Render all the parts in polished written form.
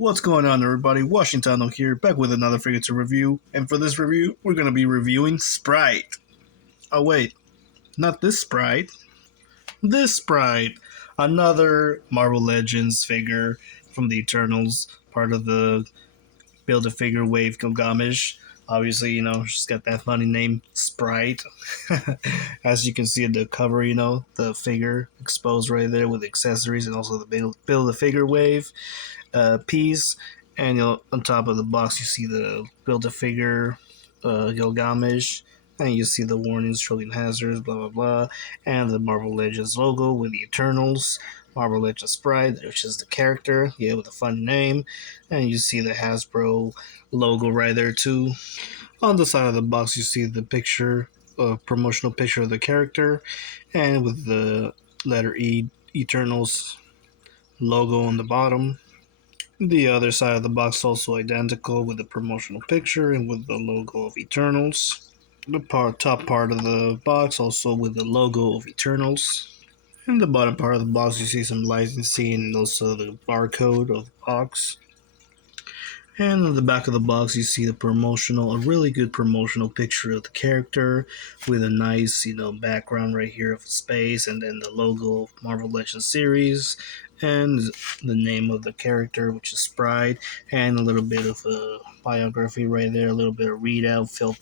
What's going on, everybody? Washington here, back with another figure to review. And for this review, we're going to be reviewing Sprite. Oh, wait, not this Sprite. This Sprite. Another Marvel Legends figure from the Eternals, part of the Build-A-Figure Wave Gilgamesh. Obviously, she's got that funny name, Sprite. As you can see in the cover, the figure exposed right there with accessories and also the Build-A-Figure Wave piece. And on top of the box, you see the Build-A-Figure Gilgamesh. And you see the warnings, trillion hazards, blah, blah, blah. And the Marvel Legends logo with the Eternals. Marvel Legends Sprite, which is the character, with a fun name. And you see the Hasbro logo right there, too. On the side of the box, you see the picture, promotional picture of the character. And with the letter E, Eternals logo on the bottom. The other side of the box also identical with the promotional picture and with the logo of Eternals. The top part of the box also with the logo of Eternals. In the bottom part of the box you see some licensing and also the barcode of the box. And on the back of the box you see a really good promotional picture of the character with a nice, background right here of space and then the logo of Marvel Legends series and the name of the character, which is Sprite, and a little bit of a biography right there, a little bit of readout. Feel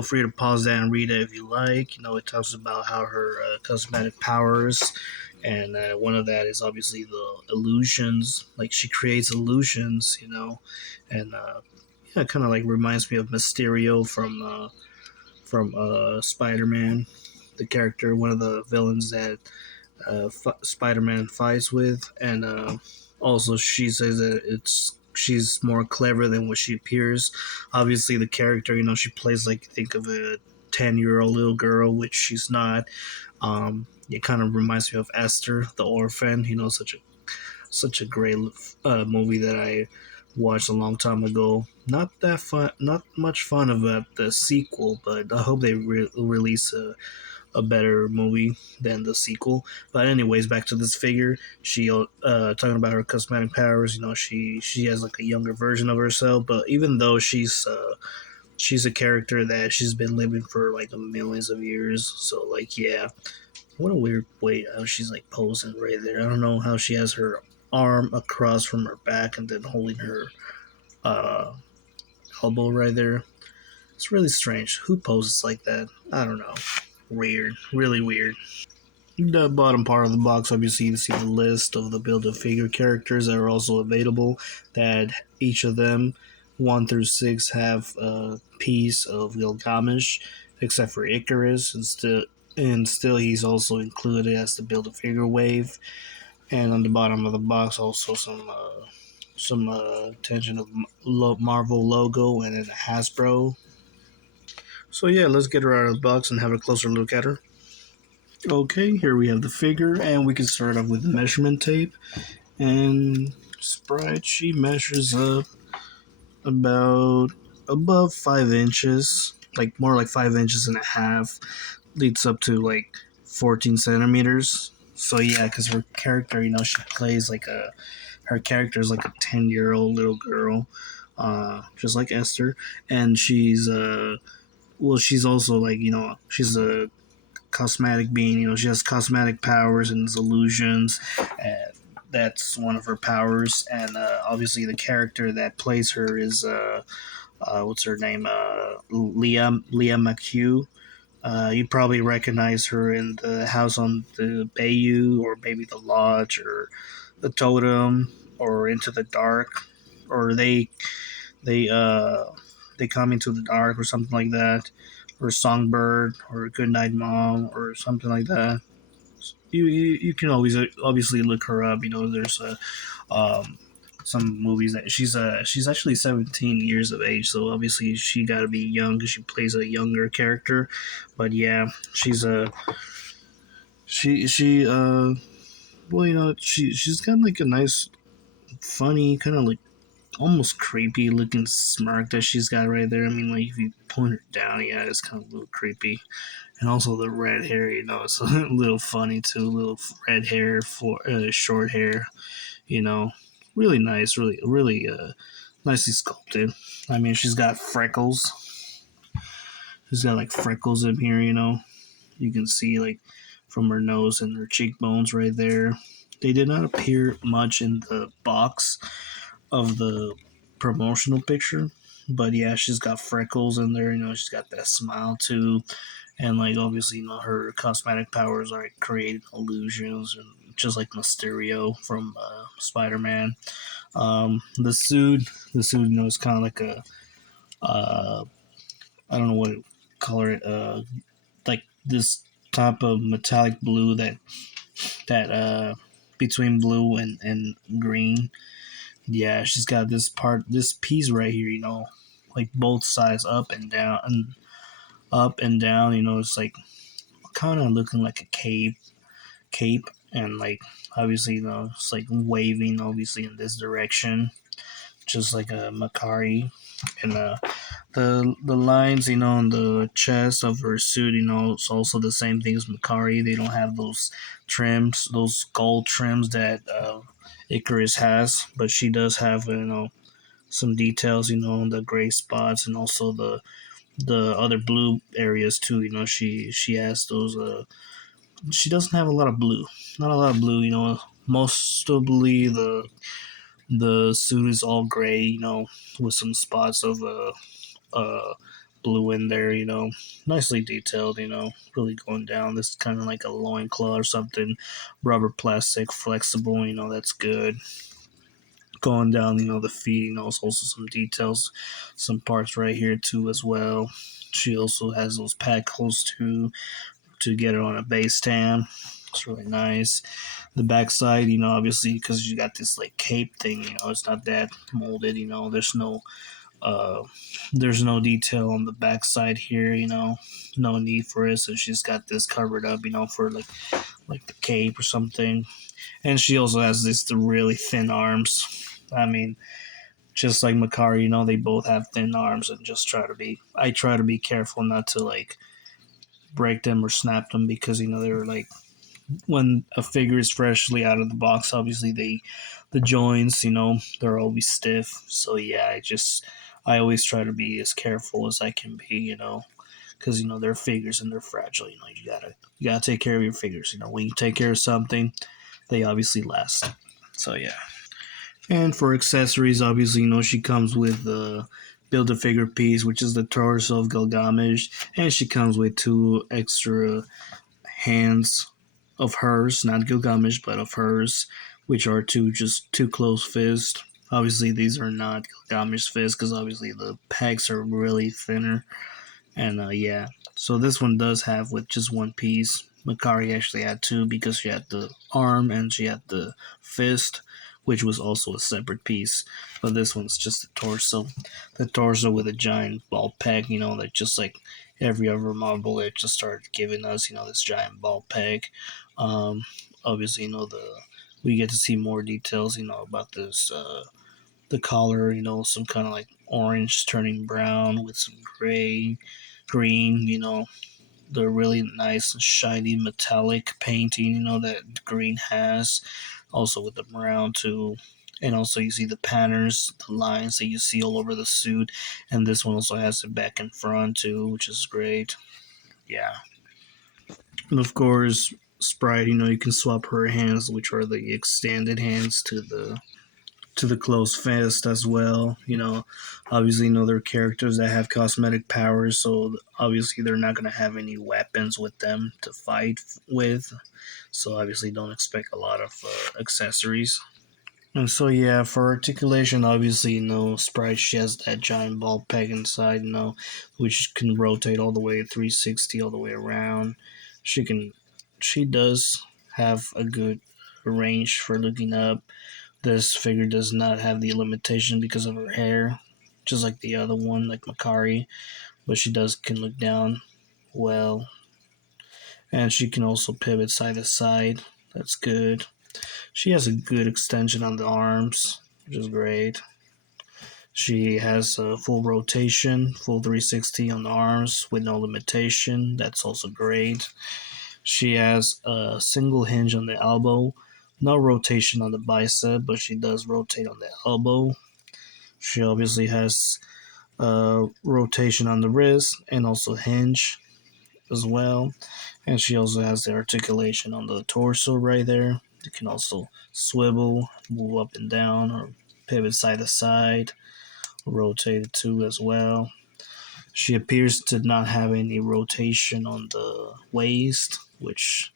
free to pause that and read it if you like. It talks about how her cosmetic powers, and one of that is obviously the illusions. Like she creates illusions, and it kind of like reminds me of Mysterio from Spider-Man, the character, one of the villains that Spider-Man fights with, and also she says that she's more clever than what she appears. Obviously, the character, she plays like think of a 10-year-old little girl, which she's not. It kind of reminds me of Esther, the orphan. Such a great movie that I watched a long time ago. Not that fun, not much fun about the sequel, but I hope they release a better movie than the sequel. But anyways, back to this figure. She talking about her cosmetic powers. She has like a younger version of herself. But even though she's a character that she's been living for like millions of years, so like what a weird way how she's like posing right there. I don't know how she has her arm across from her back and then holding her uh, elbow right there. It's really strange. Who poses like that? I don't know. Weird. Really weird. The bottom part of the box, obviously, you see the list of the Build-A-Figure characters that are also available, that each of them, 1 through 6, have a piece of Gilgamesh, except for Icarus, and still he's also included as the Build-A-Figure wave. And on the bottom of the box, also some attention of Marvel logo and then Hasbro. So yeah, let's get her out of the box and have a closer look at her. Okay, here we have the figure, and we can start off with the measurement tape. And Sprite, she measures up about above 5 inches, like more like 5 inches and a half, leads up to like 14 centimeters. So yeah, because her character, she plays her character is like a 10-year-old little girl, just like Esther, and she's also like, she's a cosmetic being. She has cosmetic powers and illusions. And that's one of her powers. And obviously, the character that plays her is what's her name? Leah McHugh. You'd probably recognize her in the House on the Bayou, or maybe the Lodge, or the Totem, or Into the Dark, or they come into the dark, or something like that, or Songbird, or Goodnight Mom, or something like that. You can always obviously look her up. There's some movies that she's actually 17 years of age, so obviously she got to be young because she plays a younger character. But yeah, she's a she well, she's got like a nice, funny, kind of like almost creepy looking smirk that she's got right there. I mean, like if you point her down, yeah, it's kind of a little creepy. And also the red hair, it's a little funny too. Little red hair for short hair, you know, really nice, really nicely sculpted. I mean, she's got freckles. She's got like freckles in here, you know. You can see like from her nose and her cheekbones right there. They did not appear much in the box of the promotional picture, but yeah, she's got freckles in there. You know, she's got that smile too, and like obviously, you know, her cosmetic powers are like creating illusions, and just like Mysterio from Spider-Man. The suit, you know, is kind of like a I don't know what to color it. Like this type of metallic blue that between blue and green. Yeah, she's got this piece right here, you know, like both sides up and down and up and down. You know, it's like kind of looking like a cape, and like obviously, you know, it's like waving obviously in this direction, just like a Makari. And the lines, you know, on the chest of her suit, you know, it's also the same thing as Makari. They don't have those trims, those gold trims that Icarus has, but she does have, you know, some details, you know, on the gray spots and also the other blue areas too. You know, she has those. She doesn't have a lot of blue, not a lot of blue. You know, mostly the suit is all gray. You know, with some spots of uh blue in there, you know, nicely detailed, you know, really going down. This is kind of like a loincloth or something, rubber plastic, flexible, you know, that's good. Going down, you know, the feet, you know, it's also some details, some parts right here too as well. She also has those pack holes too to get it on a base tam. It's really nice. The backside, you know, obviously because you got this like cape thing, you know, it's not that molded, you know, uh, there's no detail on the backside here, you know, no need for it. So she's got this covered up, you know, for like the cape or something. And she also has the really thin arms. I mean, just like Makari, you know, they both have thin arms, and I try to be careful not to like break them or snap them because you know they're like when a figure is freshly out of the box, obviously the joints, you know, they're always stiff. So yeah, I always try to be as careful as I can be, you know, because you know they're figures and they're fragile. You know, you gotta take care of your figures. You know, when you take care of something, they obviously last. So yeah. And for accessories, obviously, you know, she comes with the build a figure piece, which is the torso of Gilgamesh, and she comes with two extra hands of hers, not Gilgamesh, but of hers, which are two closed fists. Obviously, these are not Gilgamesh fists because obviously the pegs are really thinner. And yeah, so this one does have with just one piece. Makari actually had two because she had the arm and she had the fist, which was also a separate piece. But this one's just the torso. The torso with a giant ball peg, you know, that just like every other Marvel, it just started giving us, you know, this giant ball peg. Um, obviously, you know, we get to see more details, you know, about this the color, you know, some kind of like orange turning brown with some green, you know, the really nice shiny metallic painting, you know, that green has, also with the brown too. And also you see the patterns, the lines that you see all over the suit, and this one also has the back and front too, which is great. Yeah, and of course Sprite, you know, you can swap her hands, which are the extended hands, to the close fist as well. You know, obviously, you know, they're characters that have cosmetic powers, so obviously they're not going to have any weapons with them to fight with. So obviously, don't expect a lot of accessories. And so yeah, for articulation, obviously, you know, Sprite she has that giant ball peg inside, you know, which can rotate all the way 360 all the way around. She can, she does have a good range for looking up. This figure does not have the limitation because of her hair, just like the other one, like Makari, but she does can look down well, and she can also pivot side to side. That's good. She has a good extension on the arms, which is great. She has a full rotation, full 360 on the arms with no limitation. That's also great. She has a single hinge on the elbow, No rotation on the bicep, but she does rotate on the elbow. She obviously has rotation on the wrist and also hinge as well. And she also has the articulation on the torso right there. You can also swivel, move up and down, or pivot side to side, rotate it too as well. She appears to not have any rotation on the waist, which,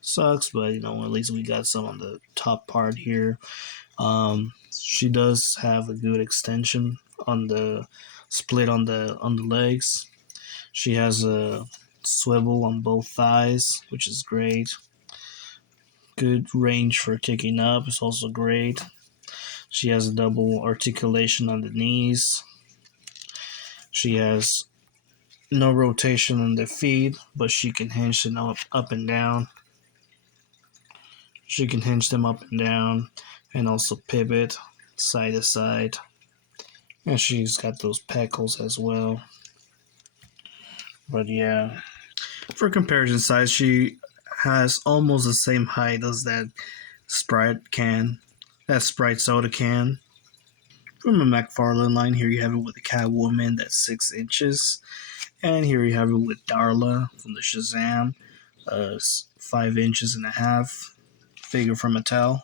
sucks, but at least we got some on the top part here. She does have a good extension on the split on the legs. She has a swivel on both thighs, which is great. Good range for kicking up is also great. She has a double articulation on the knees. She has no rotation on the feet, but she can hinge them up and down. She can hinge them up and down and also pivot side to side. And she's got those peckles as well. But yeah, for comparison size, she has almost the same height as that Sprite can, that Sprite soda can. From the McFarlane line, here you have it with the Catwoman that's 6 inches. And here you have it with Darla from the Shazam, 5 inches and a half figure from Mattel.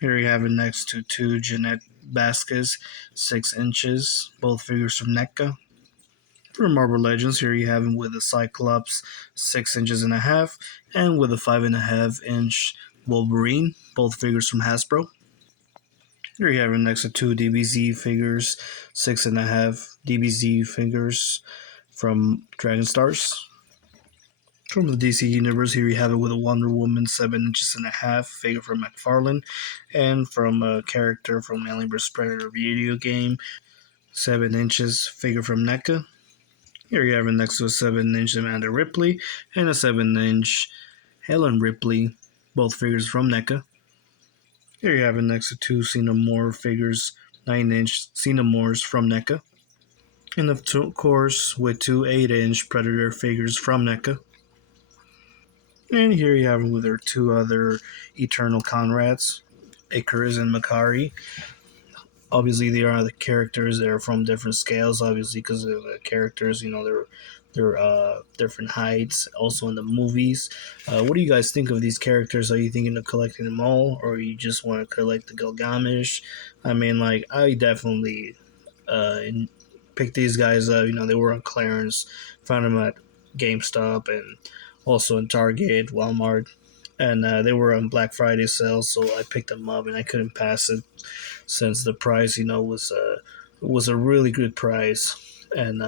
Here you have it next to two Jeanette Vasquez, 6 inches, both figures from NECA. For Marvel Legends, here you have him with a Cyclops, 6 inches and a half, and with a 5.5 inch Wolverine, both figures from Hasbro. Here you have him next to two DBZ figures, 6.5 DBZ figures from Dragon Stars. From the DC Universe, here you have it with a Wonder Woman 7 inches and a half figure from McFarlane, and from a character from Alien vs Predator video game, 7 inches figure from NECA. Here you have it next to a 7 inch Amanda Ripley and a 7 inch Helen Ripley, both figures from NECA. Here you have it next to two Xenomorph figures, 9 inch Xenomorphs from NECA. And of course, with two 8 inch Predator figures from NECA. And here you have it with our two other Eternal Conrads, Icarus and Makari. Obviously, there are the characters that are from different scales, obviously, because of the characters, they're different heights, also in the movies. What do you guys think of these characters? Are you thinking of collecting them all, or you just want to collect the Gilgamesh? I mean, like, I definitely picked these guys up. They were on clearance, found them at GameStop and also in Target, Walmart, and they were on Black Friday sale, so I picked them up and I couldn't pass it since the price, was a really good price. And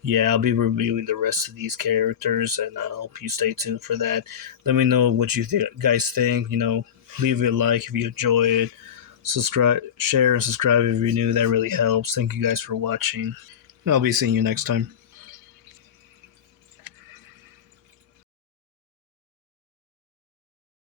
yeah, I'll be reviewing the rest of these characters, and I hope you stay tuned for that. Let me know what you guys think. Leave a like if you enjoy it. Subscribe, share, and subscribe if you're new. That really helps. Thank you guys for watching. I'll be seeing you next time.